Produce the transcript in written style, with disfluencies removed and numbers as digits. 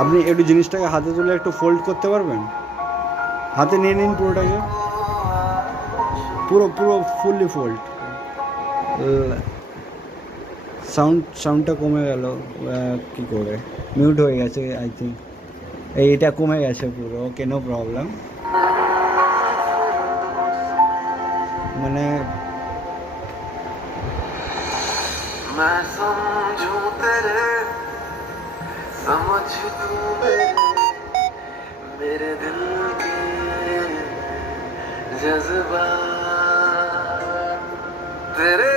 আপনি একটু জিনিসটাকে হাতে তুলে একটু ফোল্ড করতে পারবেন? হাতে নিয়ে নিন পুরোটাকে, পুরো পুরো ফুললি ফোল্ড। সাউন্ডটা কমে গেল কি করে? মিউট হয়ে গেছে আই থিঙ্ক। এইটা কমে গেছে পুরো। ওকে, নো প্রবলেম। মানে मैं समझूं तेरे समझ तू मेरे दिल के जज्बात तेरे